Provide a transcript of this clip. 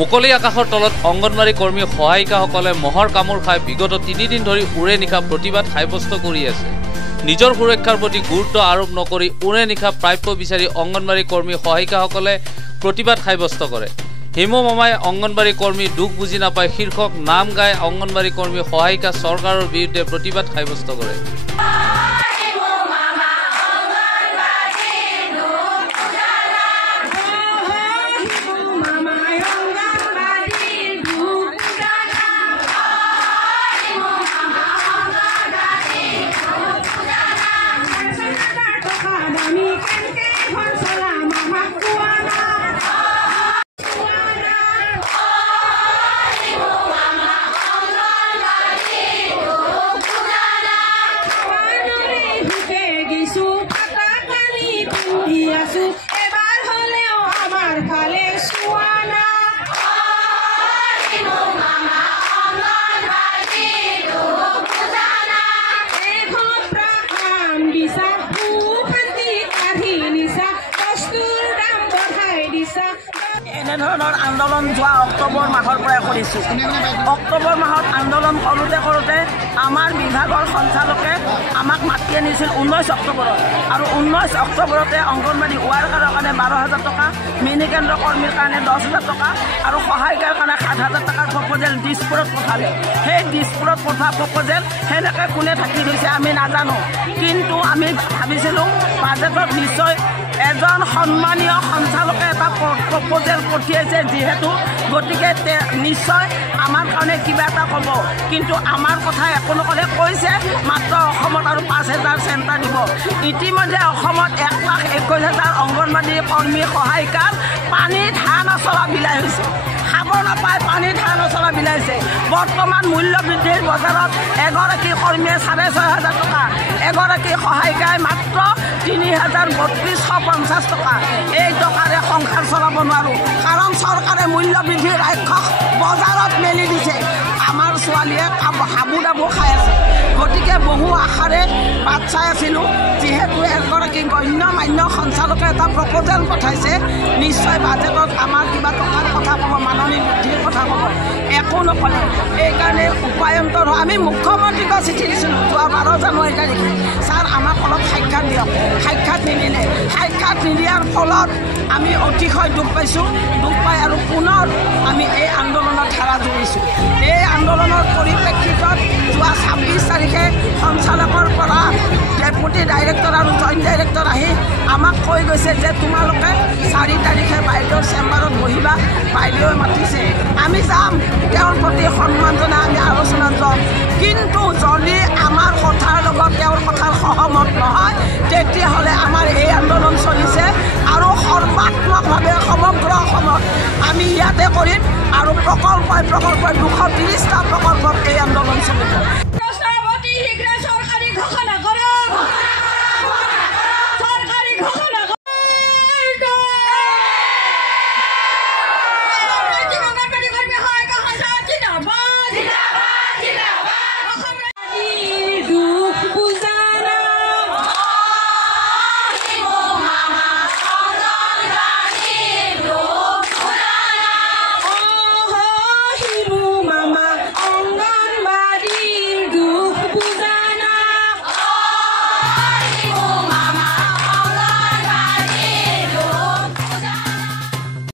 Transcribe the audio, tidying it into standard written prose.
মুকলি আকাশৰ তলত অংগনবাড়ী কৰ্মী সহায়িকাসকলে মহৰ কামোৰ খাই বিগত 3 দিন ধৰি উৰে নিশা প্ৰতিবাদ সাব্যস্ত কৰি আছে। নিজৰ সুৰক্ষাৰ প্ৰতি গুৰুত্ব আৰোপ নকৰি উৰে নিশা প্ৰাপ্য বিচাৰি অংগনবাড়ী কৰ্মী সহায়িকাসকলে প্ৰতিবাদ সাব্যস্ত কৰে। হিমু মামাই অংগনবাড়ী কৰ্মী দুখ বুজি নাপায় শীৰ্ষক নাম গাই অংগনবাড়ী কৰ্মী সহায়িকা চৰকাৰৰ বিৰুদ্ধে প্ৰতিবাদ সাব্যস্ত কৰে। এনেধৰণৰ আন্দোলন যোৱা অক্টোবৰ মাহৰ পৰা কৰিছোঁ। অক্টোবৰ মাহত আন্দোলন কৰোঁতে আমাৰ বিভাগৰ সঞ্চালকে আমাক মাতি আনিছিল 19 অক্টোবৰত আৰু 19 অক্টোবৰতে অংগনবাড়ী ৱাৰ্কাৰৰ কাৰণে 12,000 টকা, মিনি কেন্দ্ৰ কৰ্মীৰ কাৰণে 10,000 টকা আৰু সহায়িকাৰ কাৰণে 7,000 টকাৰ প্ৰপ'জেল দিছপুৰত পঠালে। সেই দিছপুৰত পঠোৱা প্ৰপ'জেল সেনেকৈ কোনে থাকি গৈছে আমি নাজানো, কিন্তু আমি ভাবিছিলোঁ বাজেটত নিশ্চয় এজন সন্মানীয় সঞ্চালকে এটা প্ৰপ'জেল পঠিয়াইছে যিহেতু, গতিকে নিশ্চয় আমাৰ কাৰণে কিবা এটা ক'ব, কিন্তু আমাৰ কথা একো নক'লে। কৈছে মাত্ৰ অসমত আৰু 5,000 চেণ্টাৰ দিব। ইতিমধ্যে অসমত 1,21,000 অংগনবাড়ী কৰ্মী সহায়িকাৰ পানীত হাঁহ নচলা বিলাই হৈছে, খাব নাপায় পানীত হাঁহ নচলা বিলাইছে। বৰ্তমান মূল্য বৃদ্ধিৰ বজাৰত এগৰাকী কৰ্মীয়ে 6,500 টকা, এগৰাকী সহায়িকাই মাত্ৰ 3,3250 টকা। এই টকাৰে সংসাৰ চলাব নোৱাৰোঁ, কাৰণ চৰকাৰে মূল্য বৃদ্ধিৰ ৰাক্ষস বজাৰত মেলি দিছে। আমাৰ ছোৱালীয়ে হাবু ডাবু খাই আছে, গতিকে বহু আশাৰে বাট চাই আছিলোঁ। যিহেতু এগৰাকী গণ্য মান্য সঞ্চালকে এটা প্ৰপ'জেল পঠাইছে, নিশ্চয় বাজেটত আমাৰ কিবা টকাৰ কথা ক'ব, মাননি বৃদ্ধিৰ কথা ক'ব, একো নক'লে। এইকাৰণে উপায়ন্তৰ আমি মুখ্যমন্ত্ৰীক চিঠি দিছিলোঁ যোৱা 12 জানুৱাৰী তাৰিখে, ছাৰ আমাক অলপ সাক্ষাৎ দিয়ক। সাক্ষাৎ নিদিলে, সাক্ষাৎ নিদিয়াৰ ফলত আমি অতিশয় দুখ পাইছোঁ। দুখ পাই আৰু পুনৰ আমি এই আন্দোলনত ধাৰা জুৰিছোঁ। এই আন্দোলনৰ পৰিপ্ৰেক্ষিতত যোৱা 26 তাৰিখে সঞ্চালকৰ পৰা ডেপুটি ডাইৰেক্টৰ আৰু জইণ্ট ডাইৰেক্টৰ আহি আমাক কৈ গৈছে যে তোমালোকে 4 তাৰিখে বাইদেউৰ চেম্বাৰত বহিবা, বাইদেৱে মাতিছে, আমি যাম, তেওঁৰ প্ৰতি সন্মান জনাই আমি আলোচনাত যাম। কিন্তু যদি আমাৰ কথাৰ লগত তেওঁৰ কথাৰ সহমত নহয়, তেতিয়াহ'লে আমাৰ এই আন্দোলন চলিছে আৰু সৰ্বাত্মকভাৱে সমগ্ৰ অসমত আমি ইয়াতে কৰিম আৰু প্ৰকল্পই 230টা প্ৰকল্পত এই আন্দোলন চলিব।